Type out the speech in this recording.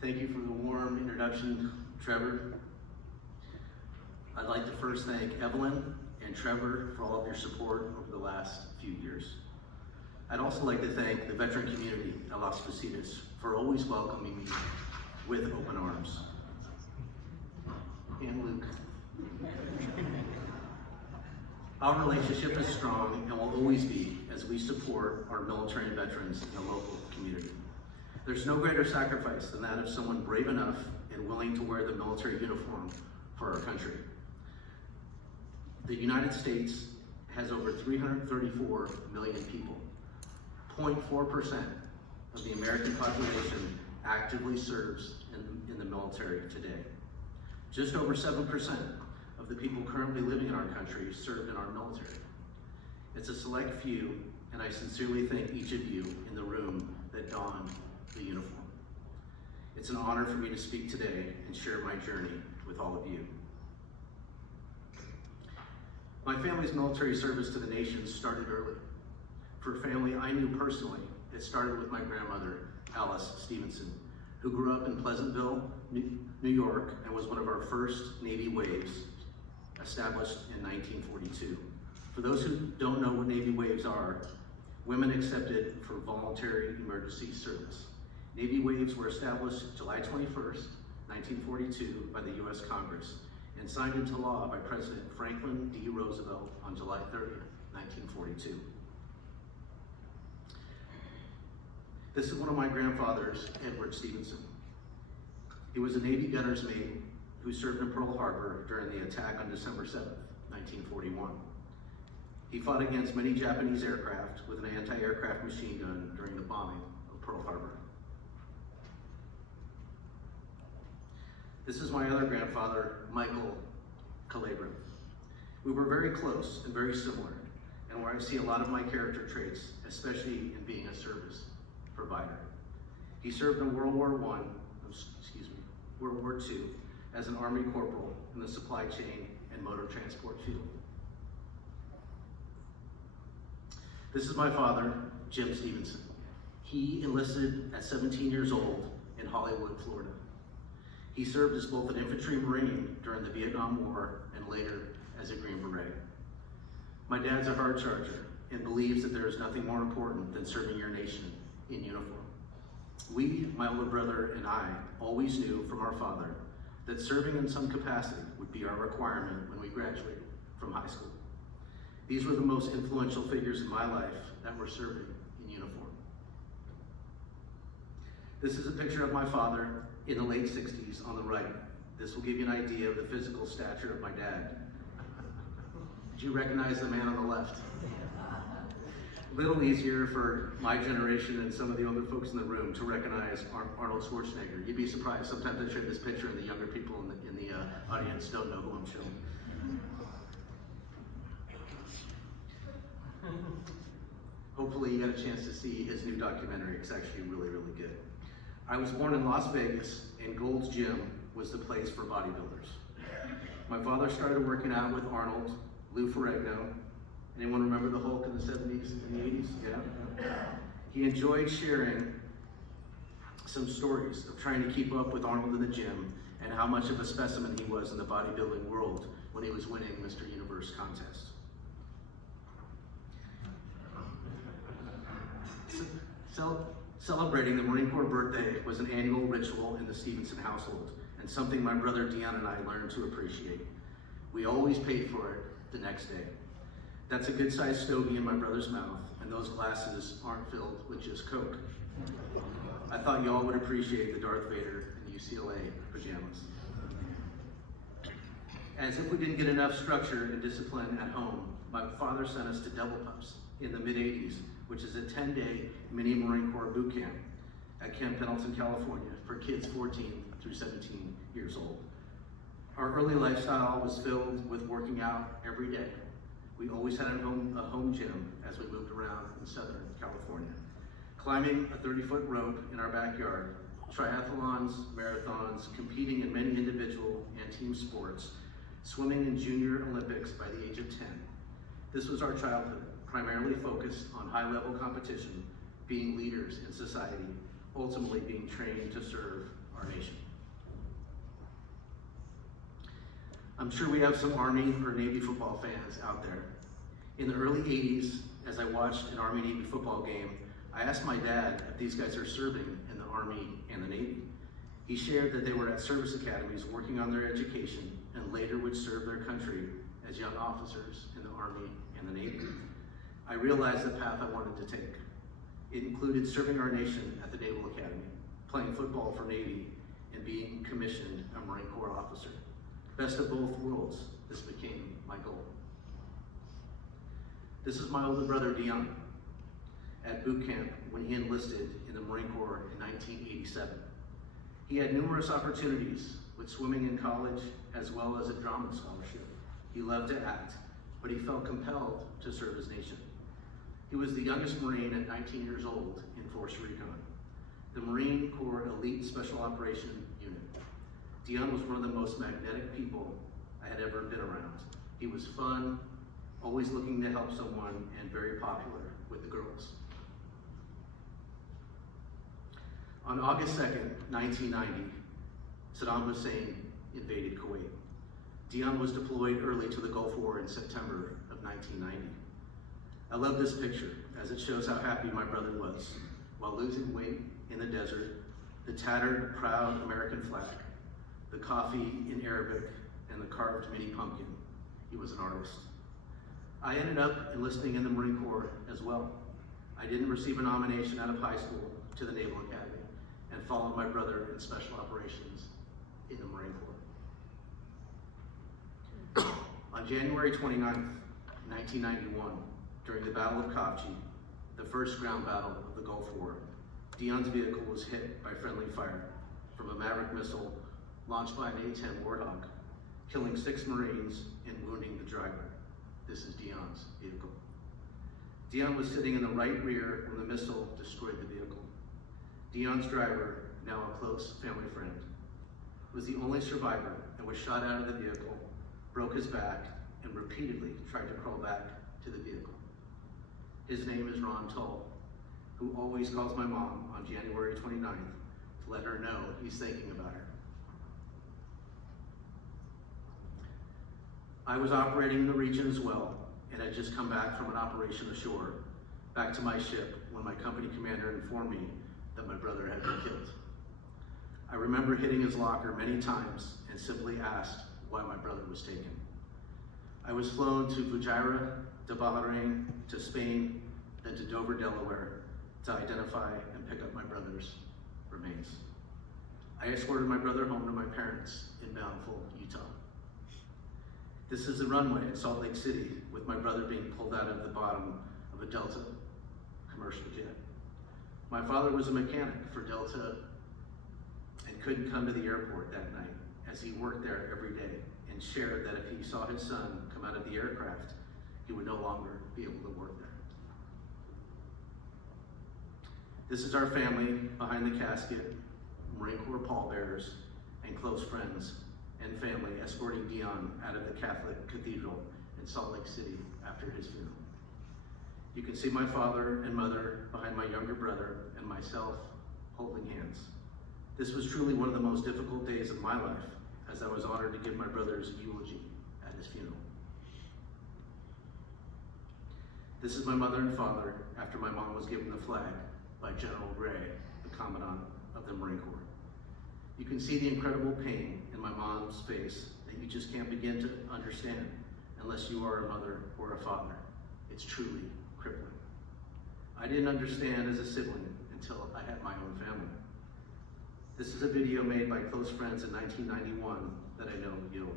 Thank you for the warm introduction, Trevor. I'd like to first thank Evelyn and Trevor for all of your support over the last few years. I'd also like to thank the veteran community at Las Positas for always welcoming me with open arms. And Luke. Our relationship is strong and will always be as we support our military and veterans in the local community. There's no greater sacrifice than that of someone brave enough and willing to wear the military uniform for our country. The United States has over 334 million people. 0.4% of the American population actively serves in the military today. Just over 7% of the people currently living in our country served in our military. It's a select few, and I sincerely thank each of you in the room that donned the uniform. It's an honor for me to speak today and share my journey with all of you. My family's military service to the nation started early. For a family I knew personally, it started with my grandmother, Alice Stevenson, who grew up in Pleasantville, New York, and was one of our first Navy Waves, established in 1942. For those who don't know what Navy Waves are, women accepted for voluntary emergency service. Navy Waves were established July 21st, 1942 by the U.S. Congress and signed into law by President Franklin D. Roosevelt on July 30th, 1942. This is one of my grandfathers, Edward Stevenson. He was a Navy gunner's mate who served in Pearl Harbor during the attack on December 7th, 1941. He fought against many Japanese aircraft with an anti-aircraft machine gun during the bombing of Pearl Harbor. This is my other grandfather, Michael Calabria. We were very close and very similar, and where I see a lot of my character traits, especially in being a service provider. He served in World War II as an Army corporal in the supply chain and motor transport field. This is my father, Jim Stevenson. He enlisted at 17 years old in Hollywood, Florida. He served as both an infantry Marine during the Vietnam War and later as a Green Beret. My dad's a hard charger and believes that there is nothing more important than serving your nation in uniform. We, my older brother and I, always knew from our father that serving in some capacity would be our requirement when we graduated from high school. These were the most influential figures in my life that were serving in uniform. This is a picture of my father in the late 60s on the right. This will give you an idea of the physical stature of my dad. Do you recognize the man on the left? A little easier for my generation and some of the older folks in the room to recognize Arnold Schwarzenegger. You'd be surprised. Sometimes I share this picture and the younger people in the audience don't know who I'm showing. Hopefully you got a chance to see his new documentary. It's actually really, really good. I was born in Las Vegas, and Gold's Gym was the place for bodybuilders. My father started working out with Arnold, Lou Ferrigno. Anyone remember the Hulk in the 70s and the 80s? Yeah. He enjoyed sharing some stories of trying to keep up with Arnold in the gym and how much of a specimen he was in the bodybuilding world when he was winning Mr. Universe contests. Celebrating the Marine Corps birthday was an annual ritual in the Stevenson household, and something my brother Dion and I learned to appreciate. We always paid for it the next day. That's a good-sized stogie in my brother's mouth, and those glasses aren't filled with just Coke. I thought y'all would appreciate the Darth Vader and UCLA pajamas. As if we didn't get enough structure and discipline at home, my father sent us to Double Pups in the mid-80s, which is a 10-day mini Marine Corps boot camp at Camp Pendleton, California for kids 14 through 17 years old. Our early lifestyle was filled with working out every day. We always had a home gym as we moved around in Southern California. Climbing a 30-foot rope in our backyard, triathlons, marathons, competing in many individual and team sports, swimming in Junior Olympics by the age of 10. This was our childhood, primarily focused on high-level competition, being leaders in society, ultimately being trained to serve our nation. I'm sure we have some Army or Navy football fans out there. In the early 80s, as I watched an Army-Navy football game, I asked my dad if these guys are serving in the Army and the Navy. He shared that they were at service academies working on their education and later would serve their country as young officers in the Army and the Navy. I realized the path I wanted to take. It included serving our nation at the Naval Academy, playing football for Navy, and being commissioned a Marine Corps officer. Best of both worlds, this became my goal. This is my older brother, Dion, at boot camp when he enlisted in the Marine Corps in 1987. He had numerous opportunities with swimming in college as well as a drama scholarship. He loved to act, but he felt compelled to serve his nation. He was the youngest Marine at 19 years old in Force Recon, the Marine Corps Elite Special Operation Unit. Dion was one of the most magnetic people I had ever been around. He was fun, always looking to help someone, and very popular with the girls. On August 2nd, 1990, Saddam Hussein invaded Kuwait. Dion was deployed early to the Gulf War in September of 1990. I love this picture as it shows how happy my brother was while losing weight in the desert, the tattered, proud American flag, the coffee in Arabic, and the carved mini pumpkin. He was an artist. I ended up enlisting in the Marine Corps as well. I didn't receive a nomination out of high school to the Naval Academy and followed my brother in special operations in the Marine Corps. On January 29th, 1991, during the Battle of Khafji, the first ground battle of the Gulf War, Dion's vehicle was hit by friendly fire from a Maverick missile launched by an A-10 Warthog, killing 6 Marines and wounding the driver. This is Dion's vehicle. Dion was sitting in the right rear when the missile destroyed the vehicle. Dion's driver, now a close family friend, was the only survivor and was shot out of the vehicle, broke his back, and repeatedly tried to crawl back to the vehicle. His name is Ron Tull, who always calls my mom on January 29th to let her know he's thinking about her. I was operating in the region as well, and had just come back from an operation ashore, back to my ship when my company commander informed me that my brother had been killed. I remember hitting his locker many times and simply asked why my brother was taken. I was flown to Fujairah, to Bahrain, to Spain, then to Dover, Delaware, to identify and pick up my brother's remains. I escorted my brother home to my parents in Bountiful, Utah. This is the runway in Salt Lake City with my brother being pulled out of the bottom of a Delta commercial jet. My father was a mechanic for Delta and couldn't come to the airport that night as he worked there every day and shared that if he saw his son come out of the aircraft, he would no longer be able to work there. This is our family behind the casket, Marine Corps pallbearers and close friends and family escorting Dion out of the Catholic Cathedral in Salt Lake City after his funeral. You can see my father and mother behind my younger brother and myself holding hands. This was truly one of the most difficult days of my life as I was honored to give my brother's eulogy at his funeral. This is my mother and father after my mom was given the flag by General Gray, the Commandant of the Marine Corps. You can see the incredible pain in my mom's face that you just can't begin to understand unless you are a mother or a father. It's truly crippling. I didn't understand as a sibling until I had my own family. This is a video made by close friends in 1991 that I know you'll